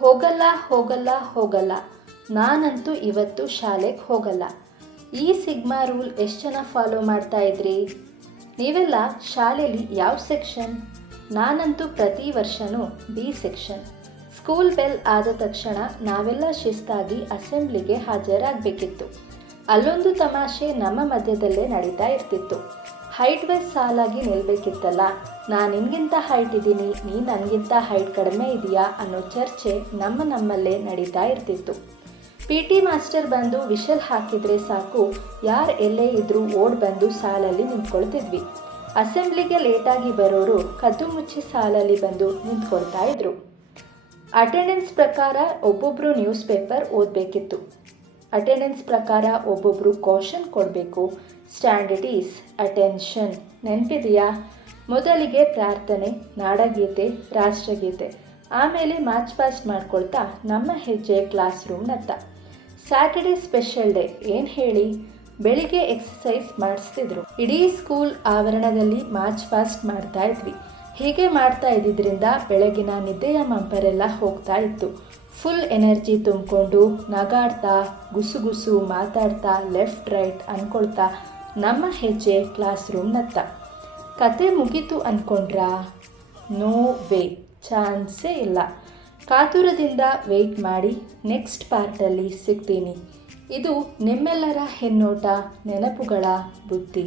ಹೋಗಲ್ಲ ಹೋಗಲ್ಲ ಹೋಗಲ್ಲ, ನಾನಂತೂ ಇವತ್ತು ಶಾಲೆಗೆ ಹೋಗಲ್ಲ. ಈ ಸಿಗ್ಮಾ ರೂಲ್ ಎಷ್ಟು ಜನ ಫಾಲೋ ಮಾಡ್ತಾ ಇದ್ರಿ? ನೀವೆಲ್ಲ ಶಾಲೆಯಲ್ಲಿ ಯಾವ ಸೆಕ್ಷನ್? ನಾನಂತೂ ಪ್ರತಿ ವರ್ಷವೂ ಬಿ ಸೆಕ್ಷನ್. ಸ್ಕೂಲ್ ಬೆಲ್ ಆದ ತಕ್ಷಣ ನಾವೆಲ್ಲ ಶಿಸ್ತಾಗಿ ಅಸೆಂಬ್ಲಿಗೆ ಹಾಜರಾಗಬೇಕಿತ್ತು. ಅಲ್ಲೊಂದು ತಮಾಷೆ ನಮ್ಮ ಮಧ್ಯದಲ್ಲೇ ನಡೀತಾ ಇರ್ತಿತ್ತು. ಹೈಟ್ ವೈಸ್ ಸಾಲಾಗಿ ನಿಲ್ಲಬೇಕಿತ್ತಲ್ಲ. ನಾನು ನಿನಗಿಂತ ಹೈಟ್ ಇದ್ದೀನಿ, ನೀನು ನನಗಿಂತ ಹೈಟ್ ಕಡಿಮೆ ಇದೆಯಾ ಅನ್ನೋ ಚರ್ಚೆ ನಮ್ಮಲ್ಲೇ ನಡೀತಾ ಇರ್ತಿತ್ತು. PT ಮಾಸ್ಟರ್ ಬಂದು ವಿಷಲ್ ಹಾಕಿದರೆ ಸಾಕು, ಯಾರು ಎಲ್ಲೇ ಇದ್ರೂ ಓಡ್ ಬಂದು ಸಾಲಲ್ಲಿ ನಿಂತ್ಕೊಳ್ತಿದ್ವಿ. ಅಸೆಂಬ್ಲಿಗೆ ಲೇಟಾಗಿ ಬರೋರು ಕದ್ದು ಮುಚ್ಚಿ ಸಾಲಲ್ಲಿ ಬಂದು ನಿಂತ್ಕೊಳ್ತಾ ಇದ್ರು. ಅಟೆಂಡೆನ್ಸ್ ಪ್ರಕಾರ ಒಬ್ಬೊಬ್ಬರು ನ್ಯೂಸ್ ಪೇಪರ್ ಓದಬೇಕಿತ್ತು. ಅಟೆಂಡೆನ್ಸ್ ಪ್ರಕಾರ ಒಬ್ಬೊಬ್ಬರು ಕಾಷನ್ ಕೊಡಬೇಕು. Standard is attention. ನೆನಪಿದೆಯಾ? ಮೊದಲಿಗೆ ಪ್ರಾರ್ಥನೆ, ನಾಡಗೀತೆ, ರಾಷ್ಟ್ರಗೀತೆ, ಆಮೇಲೆ ಮಾರ್ಚ್ ಪಾಸ್ಟ್ ಮಾಡ್ಕೊಳ್ತಾ ನಮ್ಮ ಹೆಜ್ಜೆ ಕ್ಲಾಸ್ ರೂಮ್ನತ್ತ. ಸ್ಯಾಟರ್ಡೇ ಸ್ಪೆಷಲ್ ಡೇ ಏನು ಹೇಳಿ? ಬೆಳಿಗ್ಗೆ ಎಕ್ಸಸೈಸ್ ಮಾಡಿಸ್ತಿದ್ರು. ಇಡೀ ಸ್ಕೂಲ್ ಆವರಣದಲ್ಲಿ ಮಾರ್ಚ್ ಪಾಸ್ಟ್ ಮಾಡ್ತಾ ಇದ್ವಿ. ಹೀಗೆ ಮಾಡ್ತಾ ಇದ್ದಿದ್ದರಿಂದ ಬೆಳಗಿನ ನಿದ್ದೆಯ ಮಂಪರೆಲ್ಲ ಹೋಗ್ತಾ ಇತ್ತು. ಫುಲ್ ಎನರ್ಜಿ ತುಂಬಿಕೊಂಡು ನಗಾಡ್ತಾ ಗುಸುಗುಸು ಮಾತಾಡ್ತಾ ಲೆಫ್ಟ್ ರೈಟ್ ಅಂದ್ಕೊಳ್ತಾ ನಮ್ಮ ಹೆಜ್ಜೆ ಕ್ಲಾಸ್ ರೂಮ್ನತ್ತ. ಕತೆ ಮುಗೀತು ಅಂದ್ಕೊಂಡ್ರಾ? ನೋ ವೇ, ಚಾನ್ಸೇ ಇಲ್ಲ. ಕಾತುರದಿಂದ ವೆಯ್ಟ್ ಮಾಡಿ, ನೆಕ್ಸ್ಟ್ ಪಾರ್ಟಲ್ಲಿ ಸಿಗ್ತೀನಿ. ಇದು ನಿಮ್ಮೆಲ್ಲರ ಹೆನ್ನೋಟ, ನೆನಪುಗಳ ಬುದ್ಧಿ.